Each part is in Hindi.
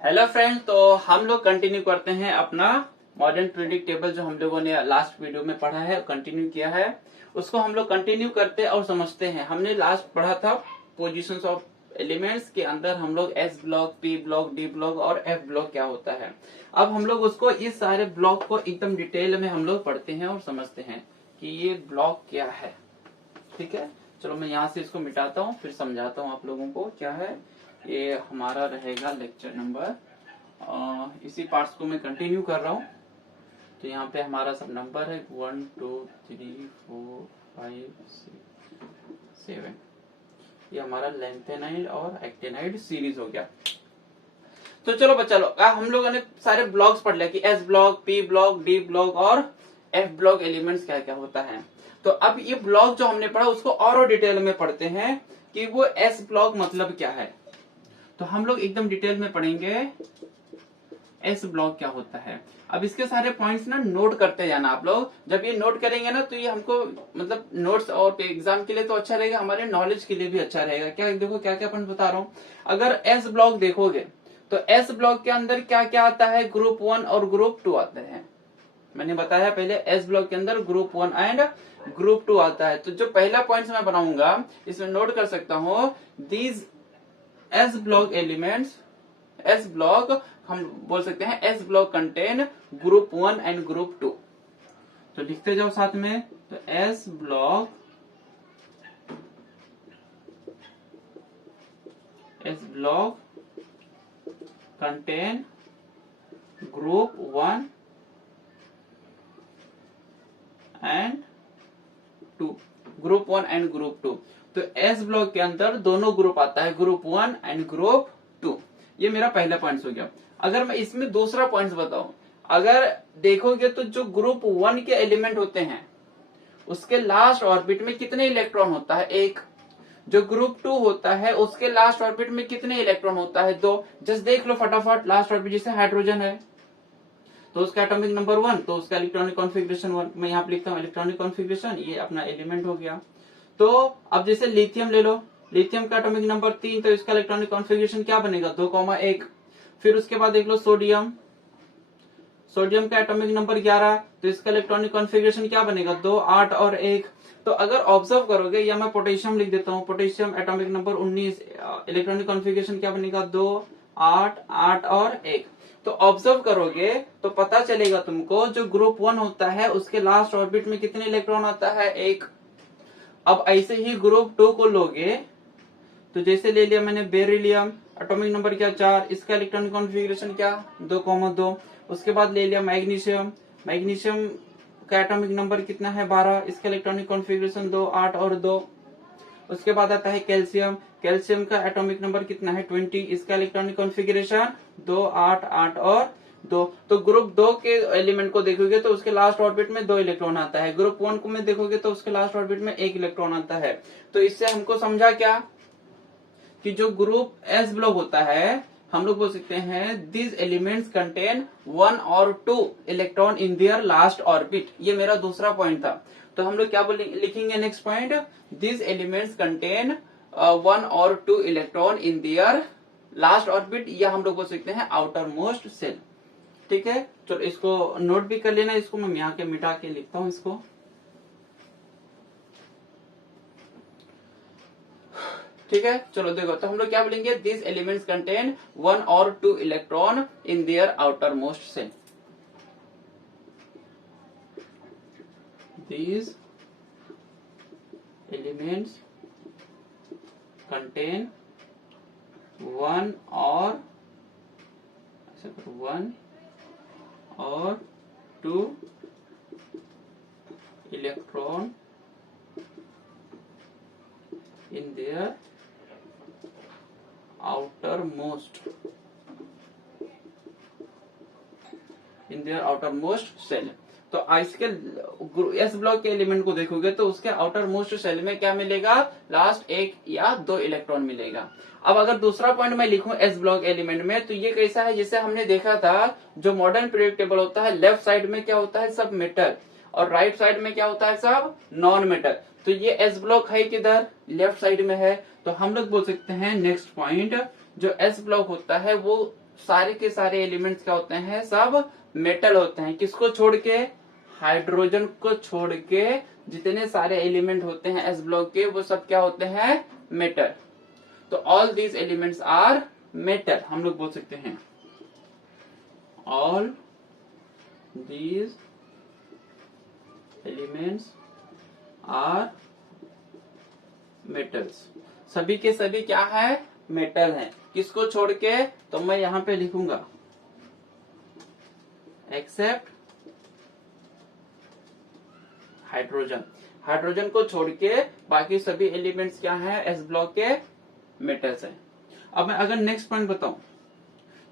हेलो फ्रेंड, तो हम लोग कंटिन्यू करते हैं अपना मॉडर्न पीरियोडिक टेबल जो हम लोगों ने लास्ट वीडियो में पढ़ा है, कंटिन्यू किया है। उसको हम लोग कंटिन्यू करते और समझते हैं। हमने लास्ट पढ़ा था पोजीशंस ऑफ एलिमेंट्स के अंदर हम लोग S block, P block, D block और एफ ब्लॉक क्या होता है। अब हम लोग उसको इस सारे ब्लॉक को एकदम डिटेल में हम लोग पढ़ते हैं और समझते हैं कि ये ब्लॉक क्या है। ठीक है, चलो मैं यहाँ से इसको मिटाता हूँ, फिर समझाता हूँ आप लोगों को क्या है। ये हमारा रहेगा लेक्चर नंबर, इसी पार्ट्स को मैं कंटिन्यू कर रहा हूँ। तो यहाँ पे हमारा सब नंबर है 1 2 3 4 5 6 7। ये हमारा लेंथेनाइड और एक्टेनाइड सीरीज हो गया। तो चलो बच्चा लोग, हम लोगों ने सारे ब्लॉक्स पढ़ लिया कि S block, P block, D block और एफ ब्लॉक एलिमेंट्स क्या क्या होता है। तो अब ये ब्लॉक जो हमने पढ़ा उसको और डिटेल में पढ़ते हैं कि वो एस ब्लॉक मतलब क्या है। तो हम लोग एकदम डिटेल में पढ़ेंगे एस ब्लॉक क्या होता है। अब इसके सारे पॉइंट्स ना नोट करते जाना आप लोग। जब ये नोट करेंगे ना तो ये हमको मतलब नोट्स और एग्जाम के लिए तो अच्छा रहेगा, हमारे नॉलेज के लिए भी अच्छा रहेगा। क्या देखो क्या क्या पॉइंट बता रहा हूँ। अगर एस ब्लॉक देखोगे तो एस ब्लॉक के अंदर क्या क्या आता है, ग्रुप 1 और ग्रुप 2 आते हैं। मैंने बताया पहले एस ब्लॉक के अंदर ग्रुप 1 एंड ग्रुप 2 आता है। तो जो पहला पॉइंट मैं बनाऊंगा इसमें नोट कर सकता हूँ, these S block elements, S block हम बोल सकते हैं S block contain group 1 and group 2। तो लिखते जाओ साथ में। तो S block, S block contain group 1 and 2, group 1 and group 2। तो एस ब्लॉक के अंदर दोनों ग्रुप आता है, ग्रुप 1 एंड ग्रुप 2। ये मेरा पहला पॉइंट हो गया। अगर मैं इसमें दूसरा पॉइंट बताऊं, अगर देखोगे तो जो ग्रुप 1 के एलिमेंट होते हैं उसके लास्ट ऑर्बिट में कितने इलेक्ट्रॉन होता है, एक। जो ग्रुप 2 होता है उसके लास्ट ऑर्बिट में कितने इलेक्ट्रॉन होता है, दो। जस्ट देख लो फटाफट, लास्ट ऑर्बिट जैसे हाइड्रोजन है तो उसका एटॉमिक नंबर 1, तो उसका इलेक्ट्रॉनिक कॉन्फ़िगरेशन 1। मैं यहाँ पे लिखता हूँ इलेक्ट्रॉनिक कॉन्फ़िगरेशन, ये अपना एलिमेंट हो गया। तो अब जैसे लिथियम ले लो, लिथियम का एटॉमिक नंबर 3, तो इसका इलेक्ट्रॉनिक कॉन्फ़िगरेशन क्या बनेगा, 2,1। फिर उसके बाद देख लो सोडियम, सोडियम का एटॉमिक नंबर 11, तो इसका इलेक्ट्रॉनिक कॉन्फ़िगरेशन क्या बनेगा, 2, 8 और 1। तो अगर ऑब्जर्व करोगे, या मैं पोटेशियम लिख देता हूँ, potassium atomic number 19, electronic configuration क्या बनेगा, 2, 8, 8 और 1। तो ऑब्जर्व करोगे तो पता चलेगा तुमको, जो ग्रुप 1 होता है उसके लास्ट ऑर्बिट में कितने इलेक्ट्रॉन आता है, 1। अब ऐसे ही ग्रुप 2 को लोगे तो जैसे ले लिया मैंने बेरिलियम, एटॉमिक नंबर क्या, 4, इसका इलेक्ट्रॉनिक कॉन्फ़िगरेशन क्या, 2,2। उसके बाद ले लिया मैग्नीशियम, मैग्नीशियम का एटॉमिक नंबर कितना है, 12, इसका इलेक्ट्रॉनिक कॉन्फ़िगरेशन 2, 8 और 2। उसके बाद आता है कैल्शियम, कैल्शियम का एटॉमिक नंबर कितना है, 20, इसका इलेक्ट्रॉनिक कॉन्फ़िगरेशन 2, 8, 8 और 2। तो ग्रुप 2 के एलिमेंट को देखोगे तो उसके लास्ट ऑर्बिट में 2 इलेक्ट्रॉन आता है। ग्रुप 1 को में देखोगे तो उसके लास्ट ऑर्बिट में 1 इलेक्ट्रॉन आता है। तो इससे हमको समझा क्या कि जो ग्रुप एस ब्लॉक होता है, हम लोग बोल सकते हैं दीज एलिमेंट्स कंटेन 1 और 2 electron in there last orbit. ये मेरा दूसरा पॉइंट था। तो हम लोग क्या लिखेंगे next point, these elements contain 1 और 2 electron in there last orbit, या हम लोग बोल सकते हैं आउटर मोस्ट सेल। ठीक है, चलो इसको नोट भी कर लेना। इसको मैं यहाँ के मिटा के लिखता हूँ इसको। ठीक है, चलो देखो, तो हम लोग क्या बोलेंगे, दिस एलिमेंट्स कंटेन 1 और 2 electron in their outermost shell. These elements contain 1 or 2 electron in their outermost cell। तो इसके एस ब्लॉक के एलिमेंट को देखोगे तो उसके आउटर मोस्ट सेल में क्या मिलेगा, लास्ट 1 या 2 इलेक्ट्रॉन मिलेगा। अब अगर दूसरा पॉइंट मैं लिखूं एस ब्लॉक एलिमेंट में, तो ये कैसा है, जैसे हमने देखा था जो मॉडर्न पीरियोडिक टेबल होता है, लेफ्ट साइड में क्या होता है, सब मेटल, और राइट साइड में क्या होता है, सब नॉन मेटल। तो ये एस ब्लॉक है किधर, लेफ्ट साइड में है। तो हम लोग बोल सकते हैं नेक्स्ट पॉइंट, जो एस ब्लॉक होता है वो सारे के सारे एलिमेंट्स क्या होते हैं, सब मेटल होते हैं। किसको छोड़ के, हाइड्रोजन को छोड़ के जितने सारे एलिमेंट होते हैं एस ब्लॉक के, वो सब क्या होते हैं, मेटल। तो all these elements are metal, हम लोग बोल सकते हैं all these elements are metals. सभी के सभी क्या है, मेटल हैं। किसको छोड़ के, तो मैं यहां पे लिखूंगा एक्सेप्ट हाइड्रोजन। हाइड्रोजन को छोड़ के बाकी सभी एलिमेंट्स क्या हैं, एस ब्लॉक के मेटल्स हैं। अब मैं अगर नेक्स्ट पॉइंट बताऊं,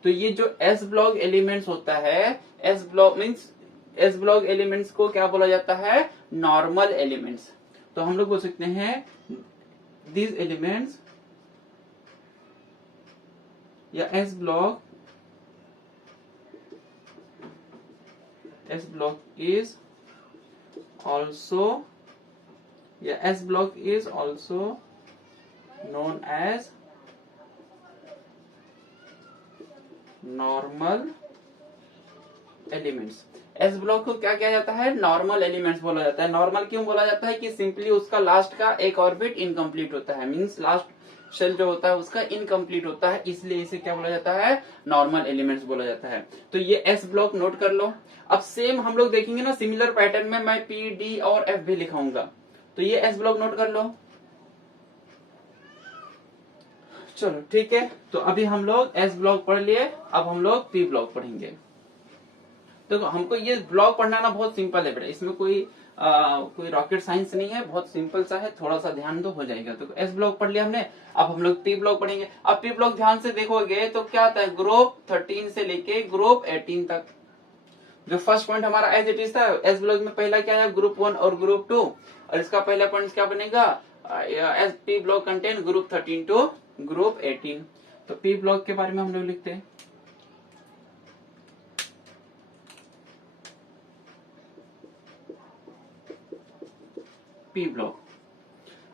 तो ये जो एस ब्लॉक एलिमेंट्स होता है, S block means S block elements को क्या बोला जाता है, नॉर्मल एलिमेंट्स। तो हम लोग बोल सकते हैं these elements या S block is also या S block is also known as normal elements. S block को क्या किया जाता है, नॉर्मल एलिमेंट्स बोला जाता है। नॉर्मल क्यों बोला जाता है, कि सिंपली उसका लास्ट का एक ऑर्बिट इनकम्प्लीट होता है, मींस लास्ट शेल जो होता है उसका इनकम्प्लीट होता है, इसलिए इसे क्या बोला जाता है, नॉर्मल एलिमेंट्स बोला जाता है। तो ये एस ब्लॉक नोट कर लो। अब सेम हम लोग देखेंगे ना, सिमिलर पैटर्न में मैं पी डी और एफ भी लिखाऊंगा। तो ये एस ब्लॉक नोट कर लो। चलो ठीक है, तो अभी हम लोग एस ब्लॉक पढ़ लिए, अब हम लोग पी ब्लॉक पढ़ेंगे। तो हमको ये ब्लॉक पढ़ना ना बहुत सिंपल है बेटा, इसमें कोई रॉकेट साइंस नहीं है, बहुत सिंपल सा है, थोड़ा सा ध्यान दो हो जाएगा। तो एस ब्लॉक पढ़ लिया हमने, अब हम लोग पी ब्लॉक पढ़ेंगे। अब पी ब्लॉक ध्यान से देखोगे तो क्या आता है, ग्रुप 13 से लेके ग्रुप 18 तक। जो फर्स्ट पॉइंट हमारा एज इट इज था, एस ब्लॉक में पहला क्या है, ग्रुप 1 और ग्रुप 2, और इसका पहला पॉइंट क्या बनेगा, S P block contain group 13 to group 18। तो पी ब्लॉक के बारे में हम लोग लिखते हैं पी ब्लॉक।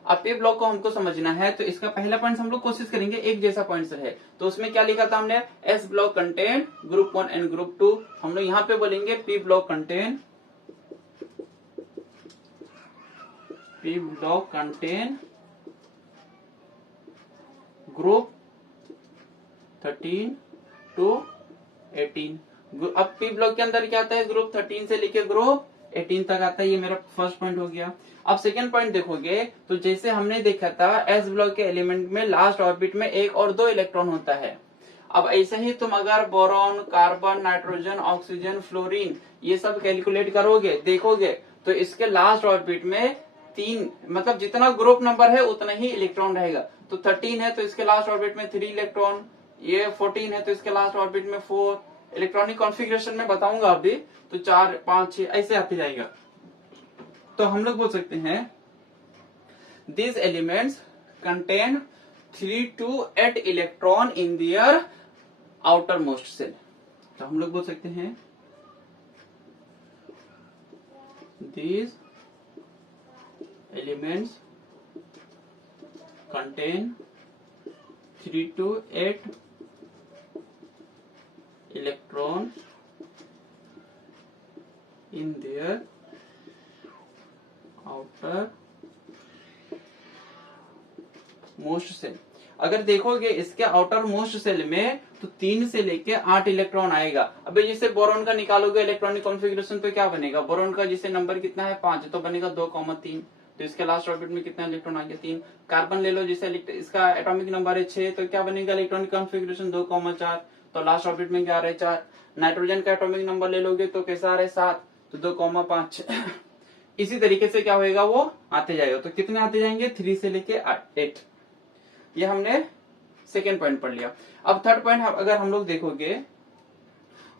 अब पी ब्लॉक को हमको समझना है, तो इसका पहला पॉइंट हम लोग कोशिश करेंगे एक जैसा पॉइंट से है। तो उसमें क्या लिखा था हमने, S block contain group 1 and group 2। हम लोग यहाँ पे बोलेंगे P block contain group 13 to 18। अब पी ब्लॉक के अंदर क्या आता है, ग्रुप 13 से लेके ग्रुप 18 तक आता है। ये मेरा फर्स्ट पॉइंट हो गया। अब सेकेंड पॉइंट देखोगे तो जैसे हमने देखा था, एस ब्लॉक के एलिमेंट में लास्ट ऑर्बिट में 1 और 2 इलेक्ट्रॉन होता है। अब ऐसे ही तुम अगर boron, carbon, nitrogen, oxygen, fluorine ये सब कैलकुलेट करोगे, देखोगे तो इसके लास्ट ऑर्बिट में 3, मतलब जितना ग्रुप नंबर है उतना ही इलेक्ट्रॉन रहेगा। तो 13 है तो इसके लास्ट ऑर्बिट में 3 इलेक्ट्रॉन, ये 14 है तो इसके लास्ट ऑर्बिट में 4। इलेक्ट्रॉनिक कॉन्फ़िगरेशन में बताऊंगा अभी, तो 4, 5, 6 ऐसे आते जाएगा। तो हम लोग बोल सकते हैं these elements contain 3 to 8 electron in their outermost cell। तो हम लोग बोल सकते हैं these elements contain 3 to 8 electrons in their outer most shell. अगर देखोगे इसके आउटर मोस्ट सेल में तो 3 से लेके 8 इलेक्ट्रॉन आएगा। अबे जैसे बोरॉन का निकालोगे इलेक्ट्रॉनिक कॉन्फ़िगरेशन तो क्या बनेगा, बोरॉन का जिसे नंबर कितना है 5, तो बनेगा 2,3। तो इसके लास्ट ऑर्बिट में कितना इलेक्ट्रॉन आ गया, 3। कार्बन ले लो, जिसे इसका एटॉमिक नंबर है 6, तो क्या बनेगा इलेक्ट्रॉनिक कॉन्फ़िगरेशन 2,4, तो लास्ट ऑर्बिट में क्या आ रहा है 4। नाइट्रोजन का एटॉमिक नंबर ले लोगे तो कैसा आ रहा है 7, तो 2,5। इसी तरीके से क्या होएगा, वो आते जाएगा। तो कितने आते जाएंगे, 3 से लेके 8। ये हमने सेकेंड पॉइंट पढ़ लिया। अब थर्ड पॉइंट अगर हम लोग देखोगे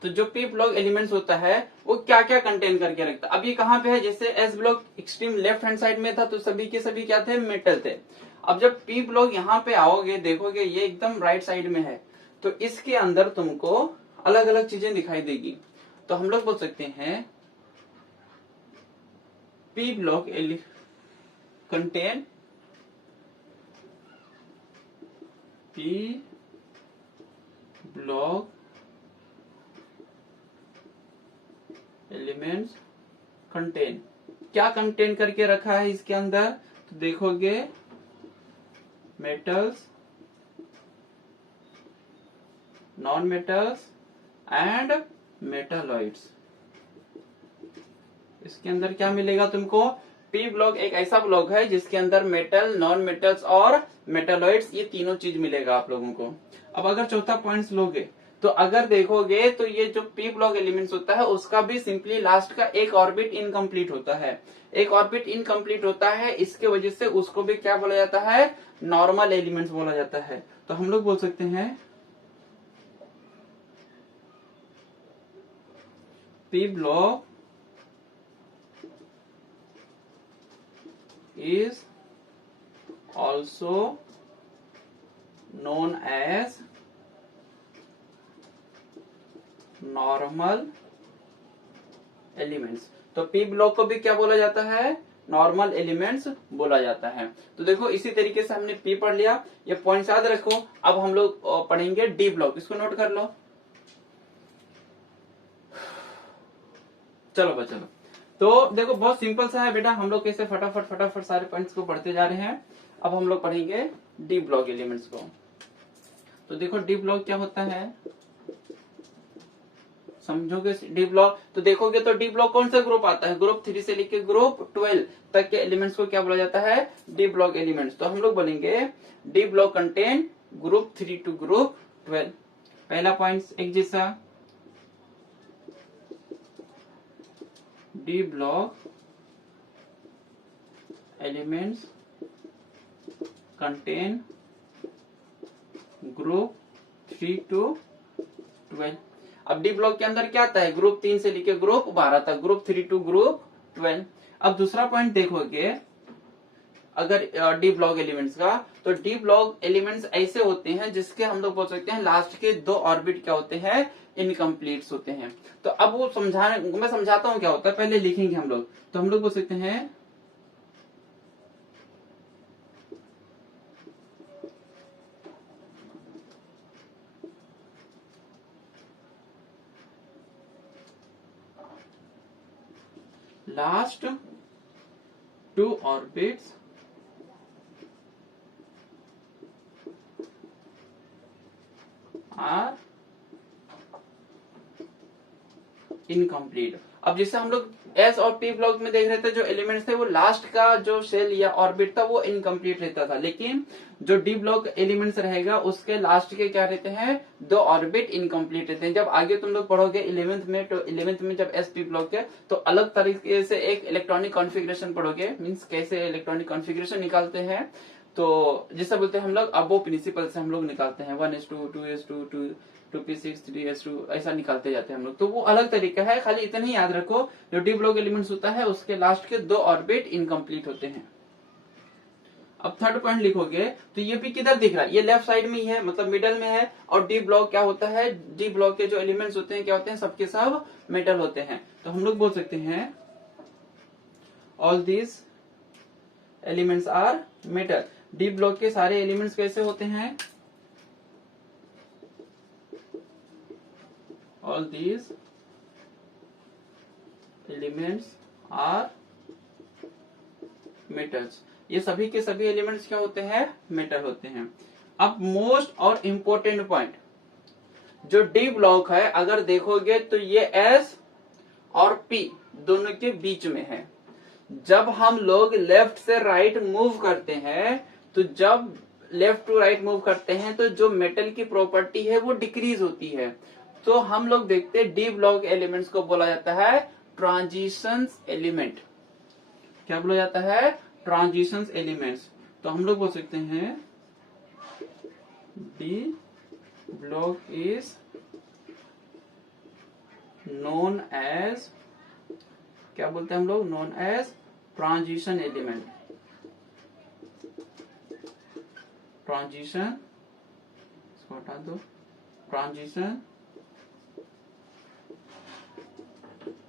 तो जो पी ब्लॉक एलिमेंट्स होता है वो क्या क्या कंटेन करके रखता है। अब ये कहाँ पे है, जैसे S block extreme left hand side में था तो सभी के सभी क्या थे, मेटल थे। अब जब पी ब्लॉक यहाँ पे आओगे, देखोगे ये एकदम राइट साइड में है, तो इसके अंदर तुमको अलग अलग चीजें दिखाई देगी। तो हम लोग बोल सकते हैं P block contain P block elements contain, क्या कंटेन करके रखा है इसके अंदर, तो देखोगे metals, non metals and metalloids. इसके अंदर क्या मिलेगा तुमको, पी ब्लॉक एक ऐसा ब्लॉक है जिसके अंदर मेटल, नॉन मेटल्स और मेटालॉइड्स ये तीनों चीज मिलेगा आप लोगों को। अब अगर चौथा पॉइंट्स लोगे तो अगर देखोगे तो ये जो पी ब्लॉक एलिमेंट्स होता है उसका भी सिंपली लास्ट का एक ऑर्बिट इनकम्प्लीट होता है। एक ऑर्बिट इनकम्प्लीट होता है, इसके वजह से उसको भी क्या बोला जाता है, नॉर्मल एलिमेंट्स बोला जाता है। तो हम लोग बोल सकते हैं P block is also known as normal elements. तो पी ब्लॉक को भी क्या बोला जाता है, नॉर्मल एलिमेंट्स बोला जाता है। तो देखो इसी तरीके से हमने पी पढ़ लिया, ये पॉइंट याद रखो। अब हम लोग पढ़ेंगे डी ब्लॉक, इसको नोट कर लो। चलो बच्चों, तो देखो बहुत सिंपल सा है बेटा, हम लोग कैसे फटाफट फटाफट सारे पॉइंट्स को पढ़ते जा रहे हैं। अब हम लोग पढ़ेंगे डी ब्लॉक एलिमेंट्स को। तो देखो डी ब्लॉक क्या होता है, समझोगे डी ब्लॉक तो देखोगे तो डी ब्लॉक कौन सा ग्रुप आता है, ग्रुप 3 से लेके ग्रुप 12 तक के एलिमेंट्स को क्या बोला जाता है, डी ब्लॉक एलिमेंट्स। तो हम लोग बोलेंगे D block contain group 3 to group 12। पहला पॉइंट एक जैसा, D block elements contain group 3 to 12। अब डी ब्लॉक के अंदर क्या आता है, ग्रुप 3 से लेके ग्रुप 12 तक, ग्रुप 3 टू ग्रुप 12। अब दूसरा पॉइंट देखोगे अगर डी ब्लॉक एलिमेंट्स का, तो डी ब्लॉक एलिमेंट्स ऐसे होते हैं जिसके हम लोग बोल सकते हैं लास्ट के 2 ऑर्बिट क्या होते हैं, इनकम्प्लीट होते हैं। तो अब वो मैं समझाता हूँ क्या होता है, पहले लिखेंगे हम लोग। तो हम लोग बोल सकते हैं लास्ट 2 ऑर्बिट्स आर इनकम्प्लीट। अब जैसे हम लोग एस और पी ब्लॉक में देख रहे थे, जो एलिमेंट्स थे वो लास्ट का जो सेल या ऑर्बिट था वो इनकम्प्लीट रहता था, लेकिन जो डी ब्लॉक एलिमेंट्स रहेगा उसके लास्ट के क्या रहते हैं, 2 ऑर्बिट इनकम्प्लीट रहते हैं। जब आगे तुम लोग पढ़ोगे 11th में, तो 11th में जब एस पी ब्लॉक के तो अलग तरीके से एक इलेक्ट्रॉनिक कॉन्फ़िगरेशन पढ़ोगे, मीन्स कैसे इलेक्ट्रॉनिक कॉन्फ़िगरेशन निकालते हैं। तो जिसे बोलते हैं हम लोग अबो प्रिंसिपल से हम लोग निकालते हैं 1s2 2s2 2p6 3s2 ऐसा निकालते जाते हैं हम लोग। तो वो अलग तरीका है, खाली इतना ही याद रखो, जो डी ब्लॉक एलिमेंट्स होता है उसके लास्ट के 2 ऑर्बिट इनकम्प्लीट होते हैं। अब थर्ड पॉइंट लिखोगे तो ये भी किधर दिख रहा है, ये लेफ्ट साइड में ही है, मतलब मिडल में है। और डी ब्लॉक क्या होता है, डी ब्लॉक के जो एलिमेंट्स होते हैं क्या होते हैं, सबके सब मेटल होते हैं। तो हम लोग बोल सकते हैं all these elements are metal. D block के सारे एलिमेंट्स कैसे होते हैं, all these elements are metals। ये सभी के सभी एलिमेंट्स क्या होते हैं, मेटल होते हैं। अब मोस्ट और इम्पोर्टेंट पॉइंट, जो डी ब्लॉक है अगर देखोगे तो ये एस और पी दोनों के बीच में है। जब हम लोग लेफ्ट से राइट मूव करते हैं, तो जब लेफ्ट टू राइट मूव करते हैं तो जो मेटल की प्रॉपर्टी है वो डिक्रीज होती है। तो हम लोग देखते हैं डी ब्लॉक एलिमेंट्स को बोला जाता है ट्रांजिशंस एलिमेंट। क्या बोला जाता है, ट्रांजिशंस एलिमेंट्स। तो हम लोग बोल सकते हैं D block is known as, क्या बोलते हैं हम लोग, known as transition element. Transition, इसको हटा दो, ट्रांजिशन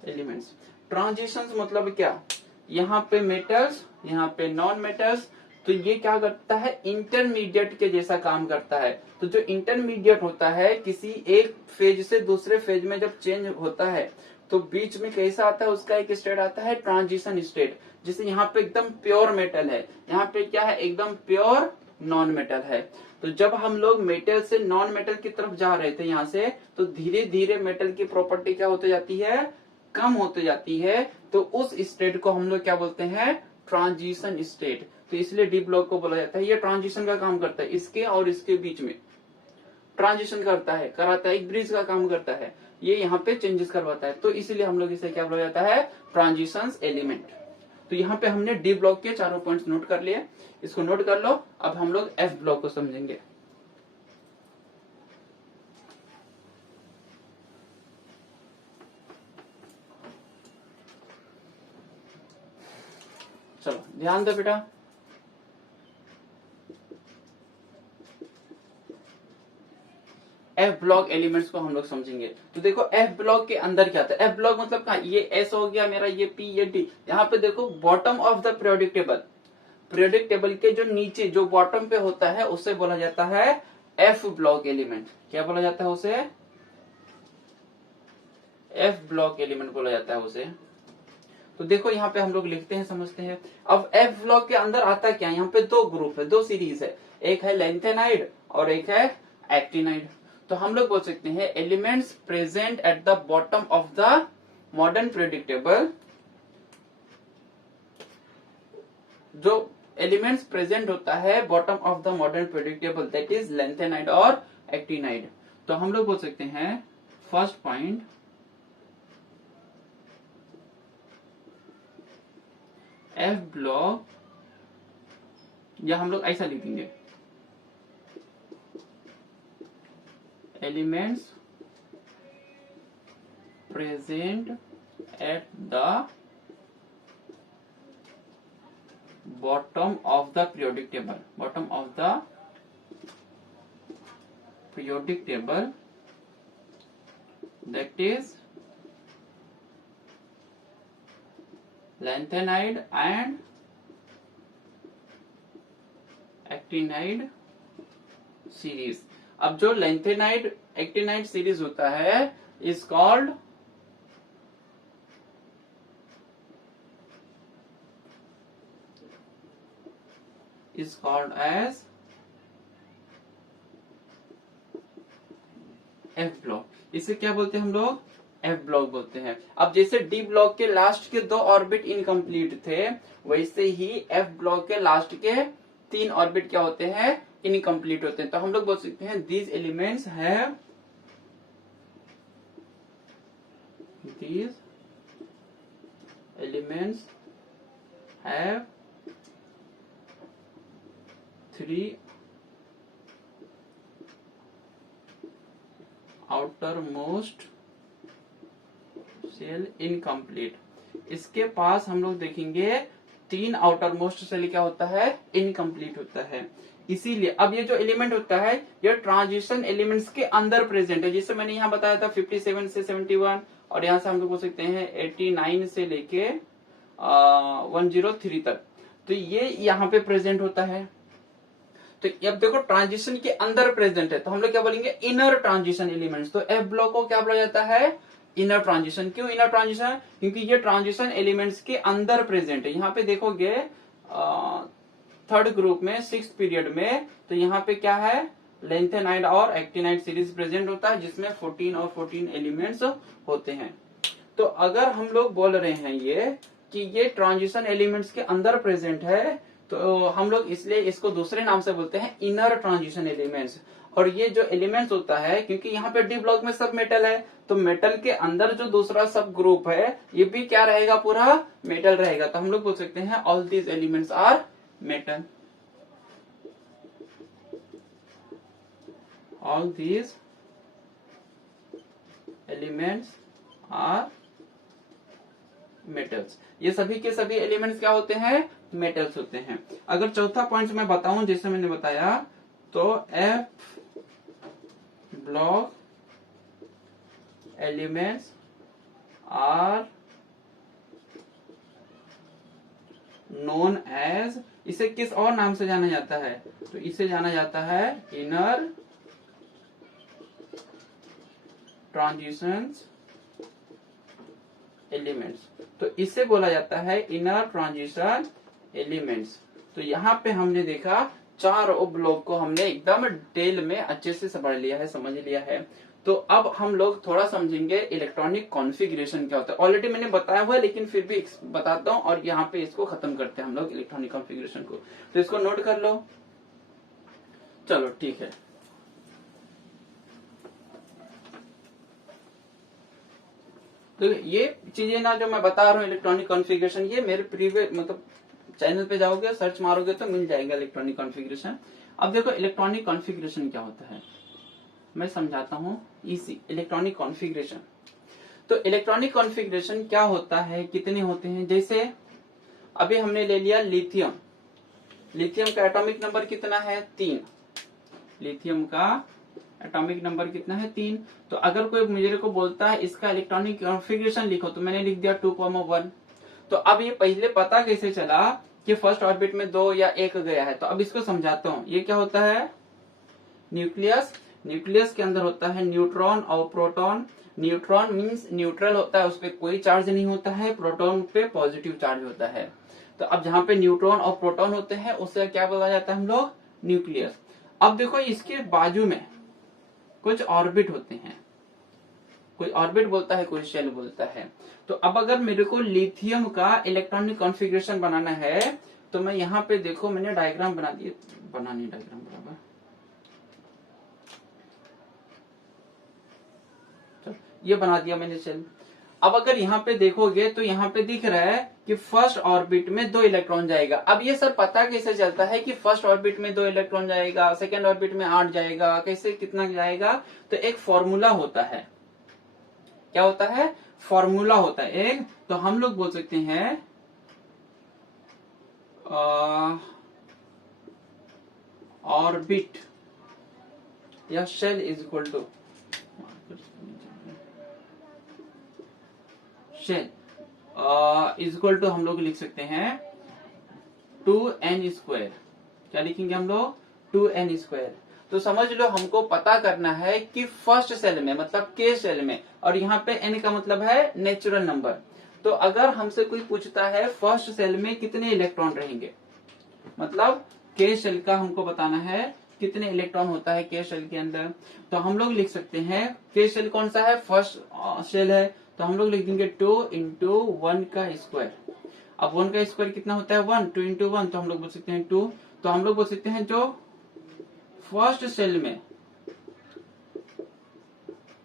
एलिमेंट्स। ट्रांजिशंस मतलब क्या, यहाँ पे मेटल्स, यहाँ पे नॉन मेटल्स, तो ये क्या करता है, इंटरमीडिएट के जैसा काम करता है। तो जो इंटरमीडिएट होता है, किसी एक फेज से दूसरे फेज में जब चेंज होता है तो बीच में कैसा आता है, उसका एक स्टेट आता है ट्रांजिशन स्टेट। जैसे यहाँ पे एकदम प्योर मेटल है, यहाँ पे क्या है, एकदम प्योर नॉन मेटल है। तो जब हम लोग मेटल से नॉन मेटल की तरफ जा रहे थे यहाँ से, तो धीरे धीरे मेटल की प्रॉपर्टी क्या होती जाती है, कम होती जाती है। तो उस स्टेट को हम लोग क्या बोलते हैं, ट्रांजिशन स्टेट। तो इसलिए डी ब्लॉक को बोला जाता है, ये ट्रांजिशन का काम करता है, इसके और इसके बीच में ट्रांजिशन करता है, कराता है, एक ब्रिज का काम करता है, ये यहाँ पे चेंजेस करवाता है। तो इसीलिए हम लोग इसे क्या बोला जाता है, ट्रांजिशन एलिमेंट। तो यहाँ पे हमने डी ब्लॉक के चारों पॉइंट्स नोट कर लिए, इसको नोट कर लो। अब हम लोग एफ ब्लॉक को समझेंगे। चलो ध्यान दो बेटा, एफ ब्लॉक एलिमेंट्स को हम लोग समझेंगे। तो देखो एफ ब्लॉक के अंदर क्या था, एफ ब्लॉक मतलब कहा, ये एस हो गया मेरा, ये पी, ये डी। यहाँ पे देखो bottom of the periodic table, periodic table के जो नीचे जो बॉटम पे होता है उसे बोला जाता है एफ ब्लॉक एलिमेंट। क्या बोला जाता है उसे, एफ ब्लॉक एलिमेंट बोला जाता है उसे। तो देखो यहाँ पे हम लोग लिखते हैं, समझते हैं। अब एफ ब्लॉक के अंदर आता क्या, यहाँ पे दो ग्रुप है, दो सीरीज है, एक है लेंथेनाइड और एक है एक्टिनाइड। तो हम लोग बोल सकते हैं elements present at the bottom of the modern periodic table, जो एलिमेंट्स प्रेजेंट होता है bottom of the modern periodic table, that is lanthanide और एक्टिनाइड। तो हम लोग बोल सकते हैं फर्स्ट पॉइंट, एफ ब्लॉक, या हम लोग ऐसा लिख देंगे, elements present at the bottom of the periodic table, bottom of the periodic table, that is lanthanide and actinide series. अब जो lanthanide actinide सीरीज होता है is called as F block. इसे क्या बोलते हैं हम लोग, एफ ब्लॉक बोलते हैं। अब जैसे डी ब्लॉक के लास्ट के दो ऑर्बिट इनकम्प्लीट थे, वैसे ही एफ ब्लॉक के लास्ट के 3 ऑर्बिट क्या होते हैं, इनकम्प्लीट होते हैं। तो हम लोग बोल सकते हैं these elements have, these elements have 3 outermost shell incomplete. इसके पास हम लोग देखेंगे 3 आउटर मोस्ट सेल क्या होता है, इनकम्प्लीट होता है। इसीलिए अब ये जो एलिमेंट होता है ये ट्रांजिशन एलिमेंट्स के अंदर प्रेजेंट है। जैसे मैंने यहाँ बताया था 57 से 71, और यहाँ से हम लोग बोल सकते हैं 89 से लेके 103 तक। तो ये यहाँ पे प्रेजेंट होता है। तो अब देखो ट्रांजिशन के अंदर प्रेजेंट है, तो हम लोग क्या बोलेंगे, इनर ट्रांजिशन एलिमेंट्स। तो एफ ब्लॉक को क्या बोला जाता है, इनर ट्रांजिशन। क्यों इनर ट्रांजिशन, क्योंकि ये ट्रांजिशन एलिमेंट्स के अंदर प्रेजेंट है। यहाँ पे देखोगे थर्ड ग्रुप में 6th पीरियड में, तो यहाँ पे क्या है, लेंथेनाइड और एक्टिनाइड सीरीज प्रेजेंट होता है, जिसमें 14 और 14 एलिमेंट्स होते हैं। तो अगर हम लोग बोल रहे हैं ये कि ये ट्रांजिशन एलिमेंट्स के अंदर प्रेजेंट है, तो हम लोग इसलिए इसको दूसरे नाम से बोलते हैं इनर ट्रांजिशन एलिमेंट्स। और ये जो एलिमेंट्स होता है, क्योंकि यहाँ पे डी ब्लॉक में सब मेटल है, तो मेटल के अंदर जो दूसरा सब ग्रुप है ये भी क्या रहेगा, पूरा मेटल रहेगा। तो हम लोग बोल सकते हैं all these elements are metal, all these elements are metals. ये सभी के सभी एलिमेंट्स क्या होते हैं, मेटल्स होते हैं। अगर चौथा पॉइंट मैं बताऊं, जैसे मैंने बताया, तो F block elements are known as, इसे किस और नाम से जाना जाता है? तो इसे जाना जाता है इनर ट्रांजिशंस एलिमेंट्स। तो इसे बोला जाता है इनर ट्रांजिशन एलिमेंट्स। तो यहाँ पे हमने देखा चार ब्लॉक को हमने एकदम डिटेल में अच्छे से समझ लिया है, समझ लिया है। तो अब हम लोग थोड़ा समझेंगे इलेक्ट्रॉनिक कॉन्फ़िगरेशन क्या होता है। ऑलरेडी मैंने बताया हुआ है लेकिन फिर भी बताता हूँ, और यहाँ पे इसको खत्म करते हैं हम लोग इलेक्ट्रॉनिक कॉन्फ़िगरेशन को। तो इसको नोट कर लो। चलो ठीक है। तो ये चीजें ना जो मैं बता रहा हूँ इलेक्ट्रॉनिक कॉन्फ़िगरेशन, ये मेरे प्रीवियस मतलब चैनल पे जाओगे सर्च मारोगे तो मिल जाएगा इलेक्ट्रॉनिक कॉन्फ़िगरेशन। अब देखो इलेक्ट्रॉनिक कॉन्फ़िगरेशन क्या होता है, मैं समझाता हूँ इसी इलेक्ट्रॉनिक कॉन्फ़िगरेशन। तो इलेक्ट्रॉनिक कॉन्फ़िगरेशन क्या होता है, कितने होते हैं? जैसे अभी हमने ले लिया लिथियम। लिथियम का एटॉमिक नंबर कितना है? 3। लिथियम का एटॉमिक नंबर कितना है? 3। तो अगर कोई मुझे को बोलता है इसका इलेक्ट्रॉनिक कॉन्फ़िगरेशन लिखो, तो मैंने लिख दिया 2,1। तो अब ये पहले पता कैसे चला कि फर्स्ट ऑर्बिट में 2 या 1 गया है? तो अब इसको समझाता हूँ। ये क्या होता है? न्यूक्लियस। न्यूक्लियस के अंदर होता है न्यूट्रॉन और प्रोटॉन। न्यूट्रॉन मीन्स न्यूट्रल होता है, उस पर कोई चार्ज नहीं होता है। प्रोटॉन पे पॉजिटिव चार्ज होता है। तो अब जहां पे न्यूट्रॉन और प्रोटॉन होते हैं उसे क्या बोला जाता है हम लोग? न्यूक्लियस। अब देखो इसके बाजू में कुछ ऑर्बिट होते हैं, कोई ऑर्बिट बोलता है, कोई शेल बोलता है। तो अब अगर मेरे को लिथियम का इलेक्ट्रॉनिक कॉन्फ़िगरेशन बनाना है तो मैं यहाँ पे देखो मैंने डायग्राम बना दिए, बनानी डायग्राम बराबर, ये बना दिया मैंने शेल। अब अगर यहाँ पे देखोगे तो यहाँ पे दिख रहा है कि फर्स्ट ऑर्बिट में 2 इलेक्ट्रॉन जाएगा। अब ये सर पता कैसे चलता है कि फर्स्ट ऑर्बिट में 2 इलेक्ट्रॉन जाएगा, सेकेंड ऑर्बिट में 8 जाएगा, कैसे कितना जाएगा? तो एक फॉर्मूला होता है। क्या होता है? फॉर्मूला होता है एक। तो हम लोग बोल सकते हैं ऑर्बिट या shell is equal to shell is equal to हम लोग लिख सकते हैं 2n²। क्या लिखेंगे हम लोग? 2n²। तो समझ लो हमको पता करना है कि फर्स्ट सेल में मतलब के सेल में, और यहाँ पे n का मतलब है नेचुरल नंबर। तो अगर हमसे कोई पूछता है फर्स्ट सेल में कितने इलेक्ट्रॉन रहेंगे, मतलब के सेल का हमको बताना है कितने इलेक्ट्रॉन होता है के सेल के अंदर, तो हम लोग लिख सकते हैं के सेल कौन सा है? फर्स्ट सेल है। तो हम लोग लिख देंगे 2 × 1 का स्क्वायर। अब 1 का स्क्वायर कितना होता है? 1। 2 × 1 तो हम लोग बोल सकते हैं 2। तो हम लोग बोल सकते हैं जो फर्स्ट सेल में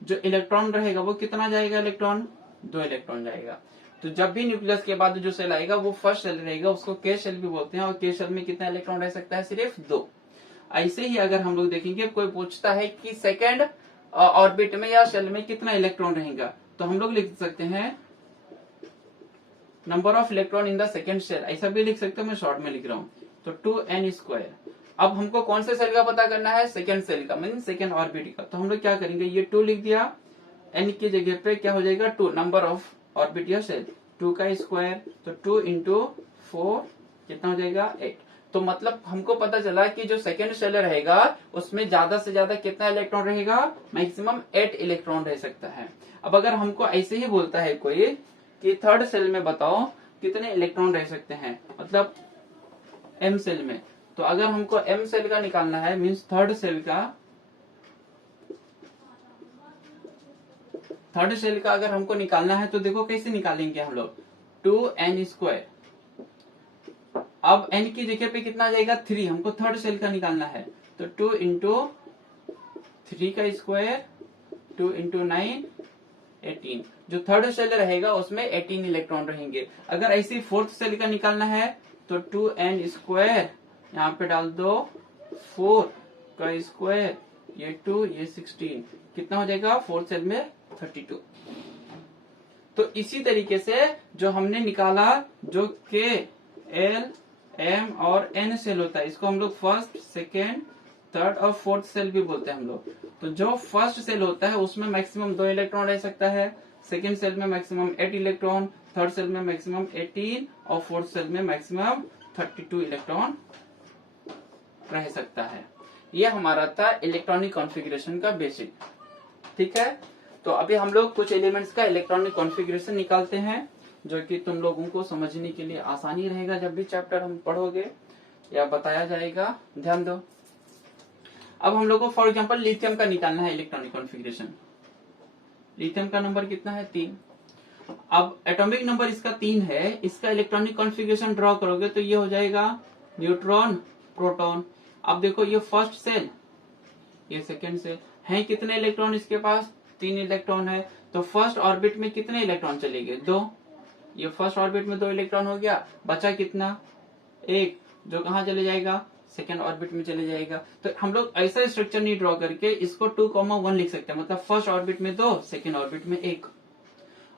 जो इलेक्ट्रॉन रहेगा वो कितना जाएगा? इलेक्ट्रॉन 2 इलेक्ट्रॉन जाएगा। तो जब भी न्यूक्लियस के बाद जो सेल आएगा वो फर्स्ट सेल रहेगा, उसको के सेल भी बोलते हैं। और के सेल में कितना इलेक्ट्रॉन रह सकता है? सिर्फ 2। ऐसे ही अगर हम लोग देखेंगे कोई पूछता है कि सेकेंड ऑर्बिट में या सेल में कितना इलेक्ट्रॉन रहेगा, तो हम लोग लिख सकते हैं number of electron in the second shell. ऐसा भी लिख सकते हैं, मैं शॉर्ट में लिख रहा हूँ। तो 2n²। अब हमको कौन से सेल का पता करना है? सेकेंड सेल का, मीन सेकेंड ऑर्बिट का। तो हम लोग क्या करेंगे, ये 2 लिख दिया, n की जगह पे क्या हो जाएगा? 2 नंबर ऑफ ऑर्बिट या सेल, 2 का स्क्वायर। तो 2 × 4 कितना हो जाएगा? 8। तो मतलब हमको पता चला कि जो सेकेंड सेल रहेगा उसमें ज्यादा से ज्यादा कितना इलेक्ट्रॉन रहेगा? मैक्सिमम 8 इलेक्ट्रॉन रह सकता है। अब अगर हमको ऐसे ही बोलता है कोई कि थर्ड सेल में बताओ कितने इलेक्ट्रॉन रह सकते हैं, मतलब m सेल में, तो अगर हमको m सेल का निकालना है, मीन्स थर्ड सेल का अगर हमको निकालना है तो देखो कैसे निकालेंगे हम लोग? 2n²। अब n की जगह पे कितना आ जाएगा? 3। हमको थर्ड सेल का निकालना है, तो 2 × 3 का स्क्वायर, 2 × 9 18। जो थर्ड सेल रहेगा उसमें 18 इलेक्ट्रॉन रहेंगे। अगर ऐसे फोर्थ सेल का निकालना है तो 2n², यहाँ पे डाल दो 4 का स्क्वायर, ये 2, ये 16, कितना हो जाएगा? फोर्थ सेल में 32। तो इसी तरीके से जो हमने निकाला जो के एल एम और एन सेल होता है, इसको हम लोग फर्स्ट, सेकेंड, थर्ड और फोर्थ सेल भी बोलते हैं हम लोग। तो जो फर्स्ट सेल होता है उसमें मैक्सिमम 2 इलेक्ट्रॉन रह सकता है, सेकेंड सेल में मैक्सिमम 8 इलेक्ट्रॉन, थर्ड सेल में मैक्सिमम 18 और फोर्थ सेल में मैक्सिमम 32 इलेक्ट्रॉन रह सकता है। यह हमारा था इलेक्ट्रॉनिक कॉन्फ़िगरेशन का बेसिक। ठीक है, तो अभी हम लोग कुछ एलिमेंट्स का इलेक्ट्रॉनिक कॉन्फ़िगरेशन निकालते हैं, जो कि तुम लोगों को समझने के लिए आसानी रहेगा। जब भी चैप्टर हम पढ़ोगे या बताया जाएगा, ध्यान दो। अब हम लोग को फॉर एग्जांपल लिथियम का निकालना है इलेक्ट्रॉनिक कॉन्फ़िगरेशन। लिथियम का नंबर कितना है? 3। अब एटॉमिक नंबर इसका 3 है, इसका इलेक्ट्रॉनिक कॉन्फ़िगरेशन ड्रॉ करोगे तो ये हो जाएगा न्यूट्रॉन प्रोटॉन। अब देखो ये फर्स्ट सेल, ये सेकेंड सेल है, कितने इलेक्ट्रॉन इसके पास? 3 इलेक्ट्रॉन है। तो फर्स्ट ऑर्बिट में कितने इलेक्ट्रॉन चले गए? 2। ये फर्स्ट ऑर्बिट में 2 इलेक्ट्रॉन हो गया, बचा कितना? 1, जो कहाँ चले जाएगा? सेकेंड ऑर्बिट में चले जाएगा। तो हम लोग ऐसा स्ट्रक्चर नहीं ड्रॉ करके इसको 2,1 लिख सकते हैं, मतलब फर्स्ट ऑर्बिट में 2, सेकेंड ऑर्बिट में 1।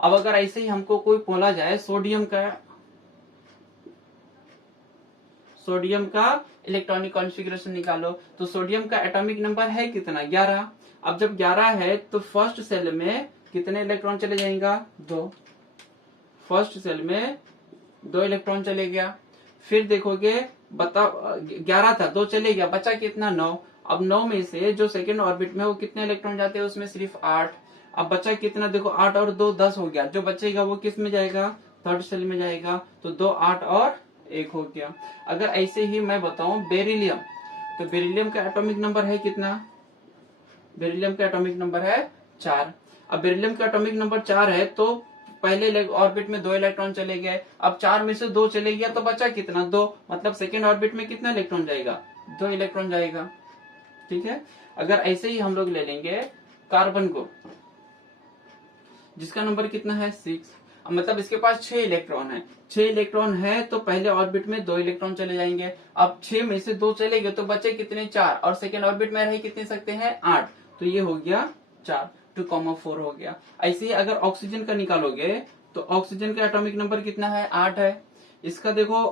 अब अगर ऐसे ही हमको कोई बोला जाए सोडियम का इलेक्ट्रॉनिक कॉन्फ़िगरेशन निकालो, तो सोडियम का एटॉमिक नंबर है कितना? 11। अब जब 11 है तो फर्स्ट सेल में कितने इलेक्ट्रॉन चले जाएगा? 2। फर्स्ट सेल में 2 इलेक्ट्रॉन चले गया। फिर देखोगे बताओ 11 था, 2 चले गया, बचा कितना? 9। अब 9 में से जो सेकेंड ऑर्बिट में वो कितने इलेक्ट्रॉन जाते हैं? उसमें सिर्फ 8। अब बचा कितना? देखो 8 और 2 10 हो गया, जो बचेगा वो किस में जाएगा? थर्ड सेल में जाएगा। तो 2 8 और 1 हो गया। अगर ऐसे ही मैं बताऊं बेरिलियम, तो बेरिलियम का एटॉमिक नंबर है कितना? बेरिलियम का एटॉमिक नंबर है 4। अब बेरिलियम का एटॉमिक नंबर 4 है तो पहले ऑर्बिट में 2 इलेक्ट्रॉन चले गए, अब 4 में से 2 चले गया तो बचा कितना? 2। मतलब सेकेंड ऑर्बिट में कितना इलेक्ट्रॉन जाएगा? 2 इलेक्ट्रॉन जाएगा। ठीक है, अगर ऐसे ही हम लोग ले लेंगे कार्बन को, जिसका नंबर कितना है? 6। मतलब इसके पास 6 इलेक्ट्रॉन है। 6 इलेक्ट्रॉन है तो पहले ऑर्बिट में 2 इलेक्ट्रॉन चले जाएंगे। अब 6 में से 2 चले गए तो बचे कितने? 4। और सेकेंड ऑर्बिट में रह कितने सकते हैं? 8। तो ये हो गया 4, 2,4 हो गया। ऐसे ही अगर ऑक्सीजन का निकालोगे तो ऑक्सीजन का एटॉमिक नंबर कितना है? 8 है। इसका देखो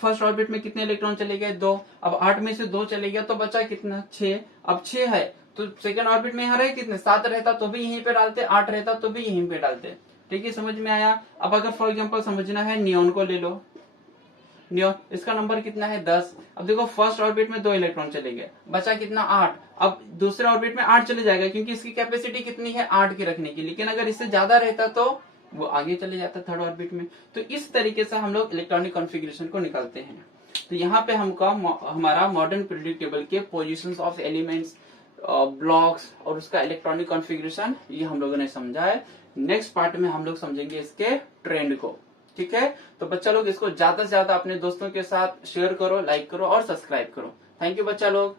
फर्स्ट ऑर्बिट में कितने इलेक्ट्रॉन चले गए? 2। अब 8 में से 2 चले गया तो बचा कितना? 6। अब 6 है तो सेकेंड ऑर्बिट में यहाँ रहे कितने? 7 रहता तो भी यहीं पे डालते, 8 रहता तो भी यहीं पे डालते। ठीक है, समझ में आया? अब अगर फॉर एग्जांपल समझना है नियोन को ले लो। नियोन, इसका नंबर कितना है? 10। अब देखो फर्स्ट ऑर्बिट में 2 इलेक्ट्रॉन चले गए, बचा कितना? 8। अब दूसरे ऑर्बिट में 8 चले जाएगा क्योंकि इसकी कैपेसिटी कितनी है? 8 की रखने की। लेकिन अगर इससे ज्यादा रहता तो वो आगे चले जाता थर्ड ऑर्बिट में। तो इस तरीके से हम लोग इलेक्ट्रॉनिक कॉन्फ़िगरेशन को निकालते हैं। तो यहाँ पे हमका हमारा मॉडर्न पीरियोडिक टेबल के पोजीशंस ऑफ एलिमेंट्स, ब्लॉक्स और उसका इलेक्ट्रॉनिक कॉन्फ़िगरेशन ये हम लोगों ने समझा है। नेक्स्ट पार्ट में हम लोग समझेंगे इसके ट्रेंड को। ठीक है, तो बच्चा लोग इसको ज्यादा से ज्यादा अपने दोस्तों के साथ शेयर करो, लाइक करो और सब्सक्राइब करो। थैंक यू बच्चा लोग।